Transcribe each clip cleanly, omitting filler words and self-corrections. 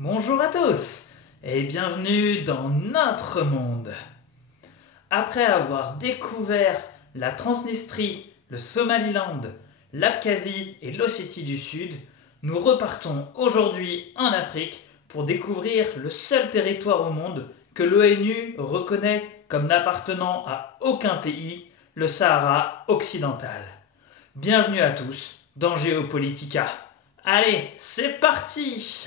Bonjour à tous et bienvenue dans notre monde. Après avoir découvert la Transnistrie, le Somaliland, l'Abkhazie et l'Ossétie du Sud, nous repartons aujourd'hui en Afrique pour découvrir le seul territoire au monde que l'ONU reconnaît comme n'appartenant à aucun pays, le Sahara occidental. Bienvenue à tous dans Géopolitica. Allez, c'est parti!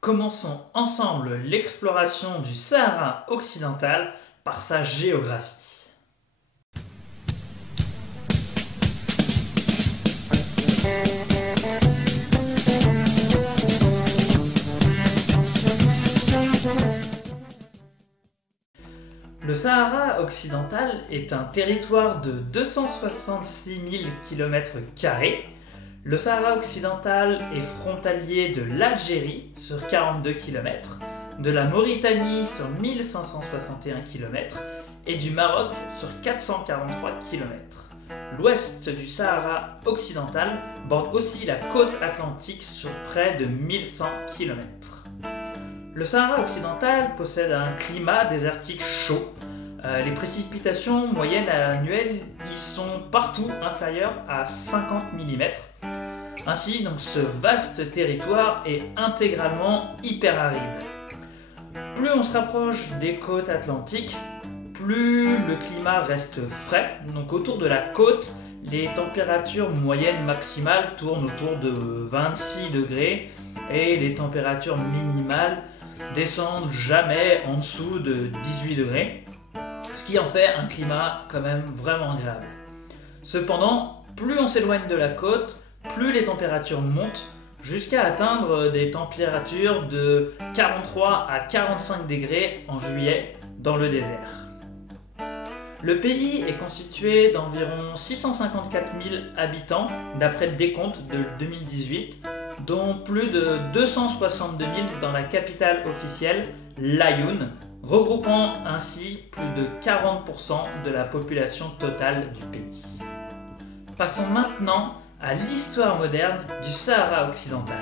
Commençons ensemble l'exploration du Sahara occidental par sa géographie. Le Sahara occidental est un territoire de 266 000 km². Le Sahara occidental est frontalier de l'Algérie sur 42 km, de la Mauritanie sur 1561 km et du Maroc sur 443 km. L'ouest du Sahara occidental borde aussi la côte atlantique sur près de 1100 km. Le Sahara occidental possède un climat désertique chaud. Les précipitations moyennes annuelles y sont partout inférieures à 50 mm. Ainsi, donc, ce vaste territoire est intégralement hyperaride. Plus on se rapproche des côtes atlantiques, plus le climat reste frais. Donc autour de la côte, les températures moyennes maximales tournent autour de 26 degrés et les températures minimales descendent jamais en dessous de 18 degrés, ce qui en fait un climat quand même vraiment agréable. Cependant, plus on s'éloigne de la côte, plus les températures montent jusqu'à atteindre des températures de 43 à 45 degrés en juillet dans le désert. Le pays est constitué d'environ 654 000 habitants d'après le décompte de 2018, dont plus de 262 000 dans la capitale officielle, l'Aïoun, regroupant ainsi plus de 40% de la population totale du pays. Passons maintenant à l'histoire moderne du Sahara occidental.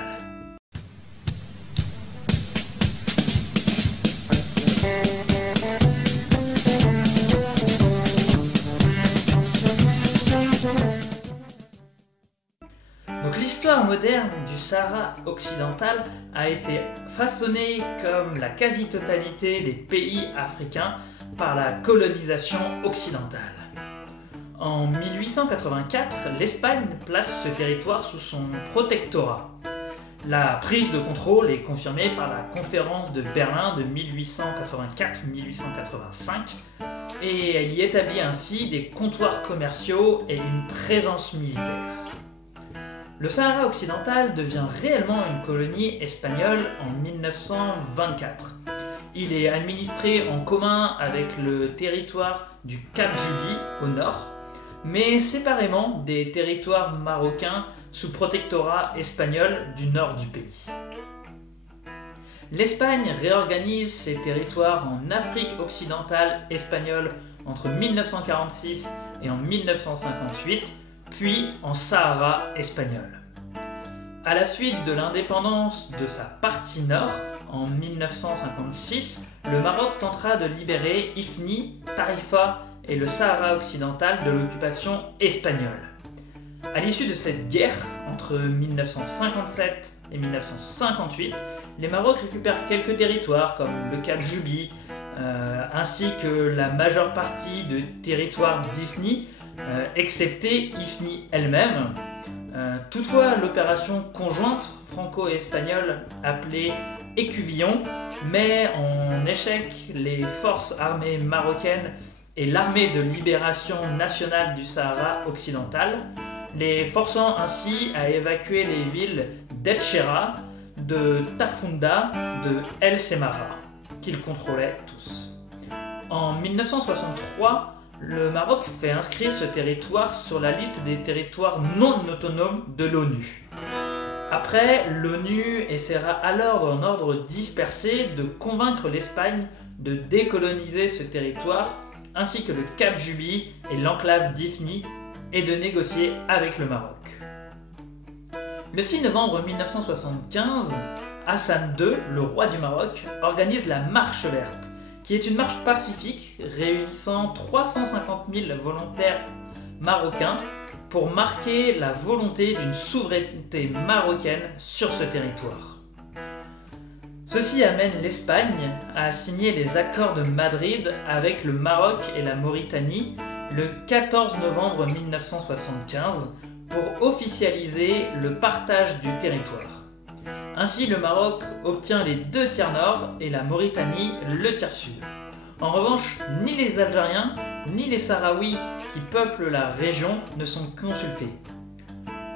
Donc l'histoire moderne du Sahara occidental a été façonnée comme la quasi-totalité des pays africains par la colonisation occidentale. En 1884, l'Espagne place ce territoire sous son protectorat. La prise de contrôle est confirmée par la conférence de Berlin de 1884-1885 et elle y établit ainsi des comptoirs commerciaux et une présence militaire. Le Sahara occidental devient réellement une colonie espagnole en 1924. Il est administré en commun avec le territoire du Cap Juby au nord, mais séparément des territoires marocains sous protectorat espagnol du nord du pays. L'Espagne réorganise ses territoires en Afrique occidentale espagnole entre 1946 et en 1958, puis en Sahara espagnol. À la suite de l'indépendance de sa partie nord, en 1956, le Maroc tentera de libérer Ifni, Tarifa et le Sahara occidental de l'occupation espagnole. À l'issue de cette guerre, entre 1957 et 1958, les Marocs récupèrent quelques territoires comme le Cap Juby, ainsi que la majeure partie de territoire d'Ifni, excepté Ifni elle-même. Toutefois, l'opération conjointe franco-espagnole appelée Écuvillon met en échec les forces armées marocaines et l'armée de libération nationale du Sahara occidental, les forçant ainsi à évacuer les villes d'Etchera, de Tafunda, de El Semara, qu'ils contrôlaient tous. En 1963, le Maroc fait inscrire ce territoire sur la liste des territoires non autonomes de l'ONU. Après, l'ONU essaiera alors d'un ordre dispersé de convaincre l'Espagne de décoloniser ce territoire, ainsi que le Cap Juby et l'enclave d'Ifni, et de négocier avec le Maroc. Le 6 novembre 1975, Hassan II, le roi du Maroc, organise la Marche verte, qui est une marche pacifique réunissant 350 000 volontaires marocains pour marquer la volonté d'une souveraineté marocaine sur ce territoire. Ceci amène l'Espagne à signer les accords de Madrid avec le Maroc et la Mauritanie le 14 novembre 1975 pour officialiser le partage du territoire. Ainsi, le Maroc obtient les 2 tiers nord et la Mauritanie le tiers sud. En revanche, ni les Algériens ni les Sahraouis qui peuplent la région ne sont consultés.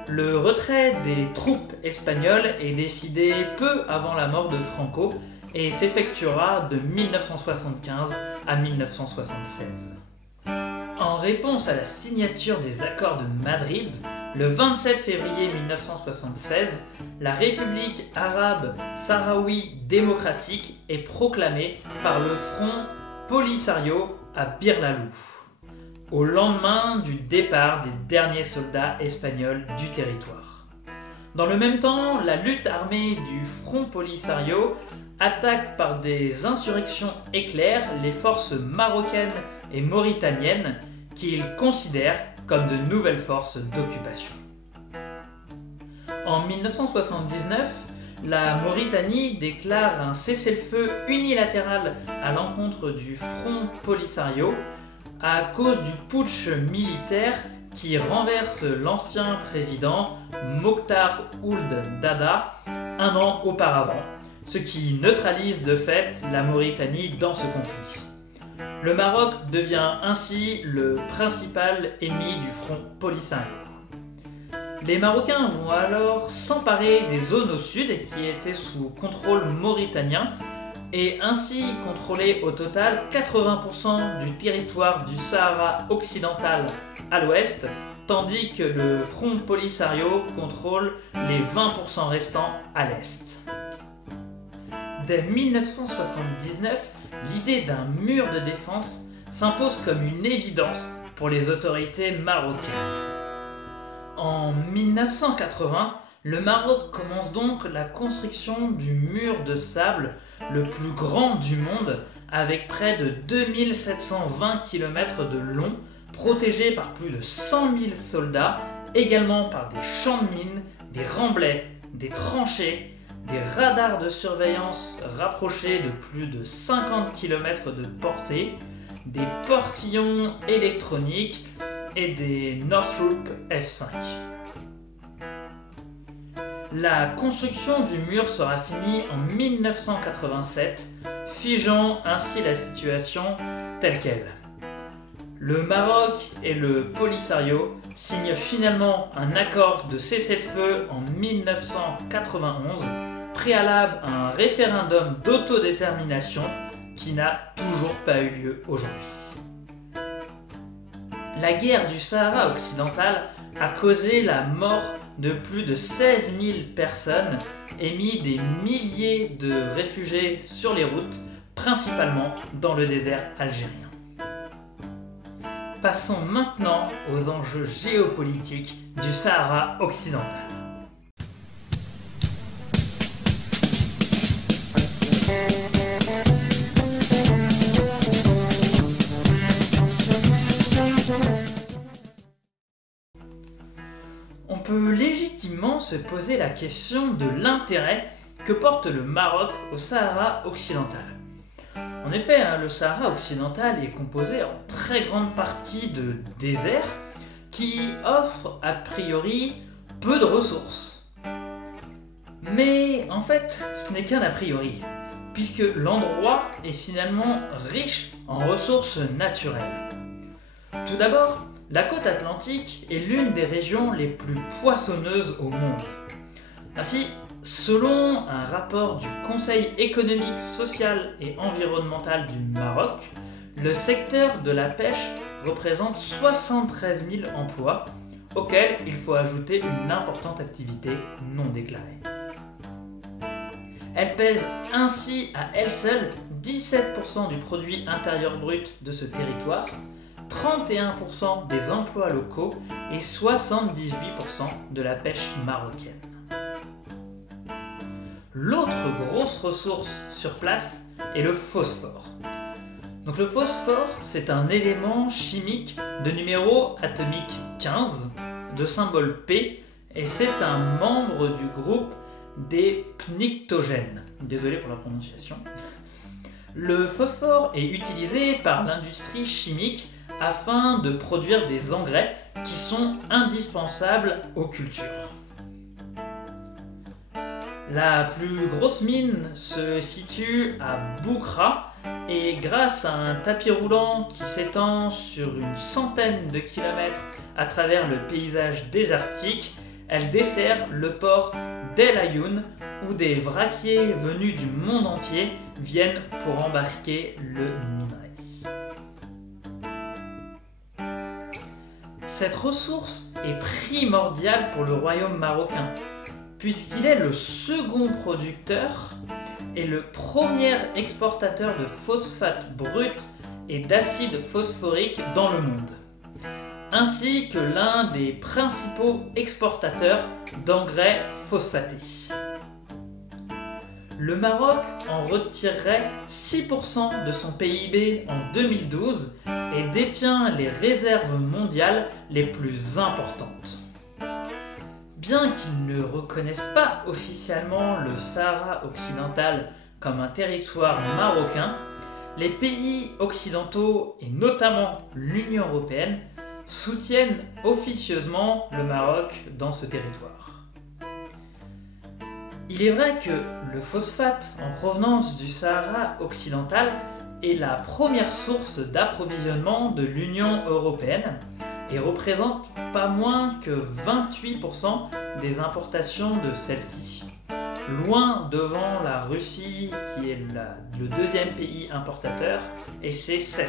Le retrait des troupes espagnoles est décidé peu avant la mort de Franco et s'effectuera de 1975 à 1976. En réponse à la signature des accords de Madrid, le 27 février 1976, la République arabe sahraoui démocratique est proclamée par le Front Polisario à Bir Lalou, au lendemain du départ des derniers soldats espagnols du territoire. Dans le même temps, la lutte armée du Front Polisario attaque par des insurrections éclairs les forces marocaines et mauritaniennes qu'il considère comme de nouvelles forces d'occupation. En 1979, la Mauritanie déclare un cessez-le-feu unilatéral à l'encontre du Front Polisario à cause du putsch militaire qui renverse l'ancien président Mokhtar Ould Daddah un an auparavant, ce qui neutralise de fait la Mauritanie dans ce conflit. Le Maroc devient ainsi le principal ennemi du Front Polisario. Les Marocains vont alors s'emparer des zones au sud qui étaient sous contrôle mauritanien et ainsi contrôler au total 80% du territoire du Sahara occidental à l'ouest, tandis que le Front Polisario contrôle les 20% restants à l'est. Dès 1979, l'idée d'un mur de défense s'impose comme une évidence pour les autorités marocaines. En 1980, le Maroc commence donc la construction du mur de sable le plus grand du monde avec près de 2720 km de long, protégé par plus de 100 000 soldats, également par des champs de mines, des remblais, des tranchées, des radars de surveillance rapprochés de plus de 50 km de portée, des portillons électroniques et des Northrop F-5. La construction du mur sera finie en 1987, figeant ainsi la situation telle qu'elle. Le Maroc et le Polisario signent finalement un accord de cessez-le-feu en 1991, préalable à un référendum d'autodétermination qui n'a toujours pas eu lieu aujourd'hui. La guerre du Sahara occidental a causé la mort de plus de 16 000 personnes et mis des milliers de réfugiés sur les routes, principalement dans le désert algérien. Passons maintenant aux enjeux géopolitiques du Sahara occidental. On peut légitimement se poser la question de l'intérêt que porte le Maroc au Sahara occidental. En effet, le Sahara occidental est composé en très grande partie de déserts qui offrent a priori peu de ressources. Mais en fait, ce n'est qu'un a priori, puisque l'endroit est finalement riche en ressources naturelles. Tout d'abord, la côte atlantique est l'une des régions les plus poissonneuses au monde. Ainsi, selon un rapport du Conseil économique, social et environnemental du Maroc, le secteur de la pêche représente 73 000 emplois, auquel il faut ajouter une importante activité non déclarée. Elle pèse ainsi à elle seule 17% du produit intérieur brut de ce territoire, 31% des emplois locaux et 78% de la pêche marocaine. L'autre grosse ressource sur place est le phosphore. Donc le phosphore, c'est un élément chimique de numéro atomique 15, de symbole P, et c'est un membre du groupe des pnictogènes. Désolé pour la prononciation. Le phosphore est utilisé par l'industrie chimique afin de produire des engrais qui sont indispensables aux cultures. La plus grosse mine se situe à Boukhra et grâce à un tapis roulant qui s'étend sur une centaine de kilomètres à travers le paysage désertique, elle dessert le port d'El Ayoun où des vraquiers venus du monde entier viennent pour embarquer le minerai. Cette ressource est primordiale pour le royaume marocain puisqu'il est le second producteur et le premier exportateur de phosphate brut et d'acide phosphorique dans le monde, ainsi que l'un des principaux exportateurs d'engrais phosphatés. Le Maroc en retirerait 6% de son PIB en 2012 et détient les réserves mondiales les plus importantes. Bien qu'ils ne reconnaissent pas officiellement le Sahara occidental comme un territoire marocain, les pays occidentaux et notamment l'Union européenne soutiennent officieusement le Maroc dans ce territoire. Il est vrai que le phosphate en provenance du Sahara occidental est la première source d'approvisionnement de l'Union européenne et représente pas moins que 28% des importations de celle-ci, loin devant la Russie qui est le deuxième pays importateur et c'est 16%.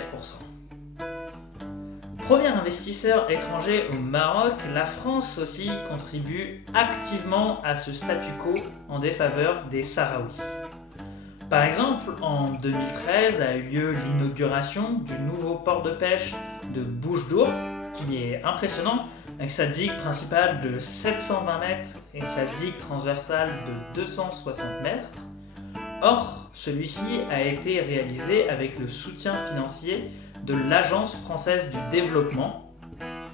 Premier investisseur étranger au Maroc, la France aussi contribue activement à ce statu quo en défaveur des Sahraouis. Par exemple, en 2013 a eu lieu l'inauguration du nouveau port de pêche de Bouche d'Our, qui est impressionnant, avec sa digue principale de 720 mètres et sa digue transversale de 260 mètres. Or, celui-ci a été réalisé avec le soutien financier de l'Agence française du développement,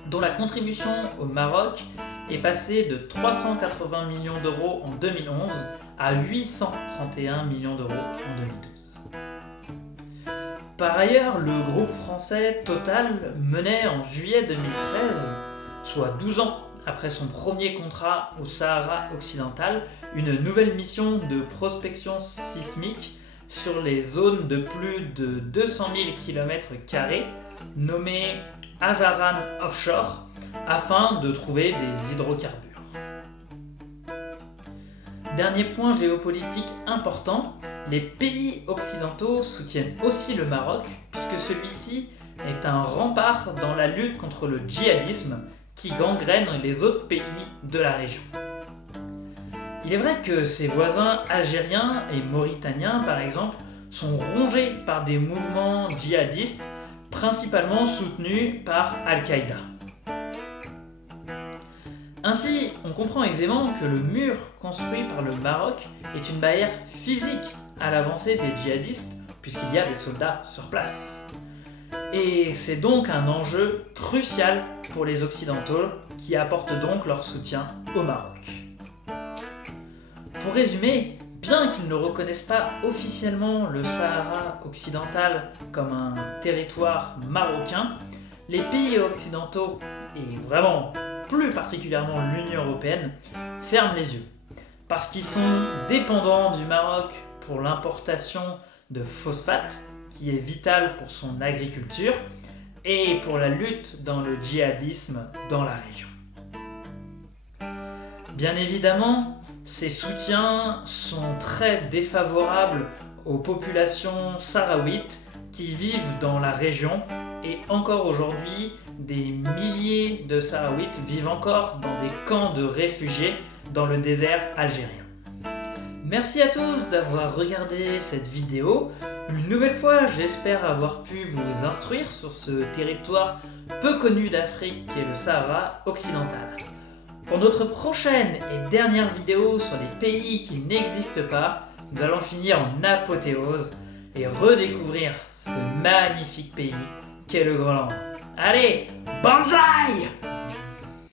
dont la contribution au Maroc est passée de 380 millions d'euros en 2011 à 831 millions d'euros en 2012. Par ailleurs, le groupe français Total menait en juillet 2013, soit 12 ans après son premier contrat au Sahara occidental, une nouvelle mission de prospection sismique sur les zones de plus de 200 000 km² nommée Azaran Offshore afin de trouver des hydrocarbures. Dernier point géopolitique important, les pays occidentaux soutiennent aussi le Maroc puisque celui-ci est un rempart dans la lutte contre le djihadisme qui gangrène les autres pays de la région. Il est vrai que ses voisins algériens et mauritaniens, par exemple, sont rongés par des mouvements djihadistes, principalement soutenus par Al-Qaïda. Ainsi, on comprend aisément que le mur construit par le Maroc est une barrière physique à l'avancée des djihadistes, puisqu'il y a des soldats sur place. Et c'est donc un enjeu crucial pour les Occidentaux, qui apportent donc leur soutien au Maroc. Pour résumer, bien qu'ils ne reconnaissent pas officiellement le Sahara occidental comme un territoire marocain, les pays occidentaux, et vraiment plus particulièrement l'Union européenne, ferment les yeux. Parce qu'ils sont dépendants du Maroc pour l'importation de phosphate, qui est vital pour son agriculture, et pour la lutte dans le djihadisme dans la région. Bien évidemment, ces soutiens sont très défavorables aux populations sahraouites qui vivent dans la région et encore aujourd'hui des milliers de Sahraouites vivent encore dans des camps de réfugiés dans le désert algérien. Merci à tous d'avoir regardé cette vidéo. Une nouvelle fois, j'espère avoir pu vous instruire sur ce territoire peu connu d'Afrique qui est le Sahara occidental. Pour notre prochaine et dernière vidéo sur les pays qui n'existent pas, nous allons finir en apothéose et redécouvrir ce magnifique pays qu'est le Groenland. Allez, banzai!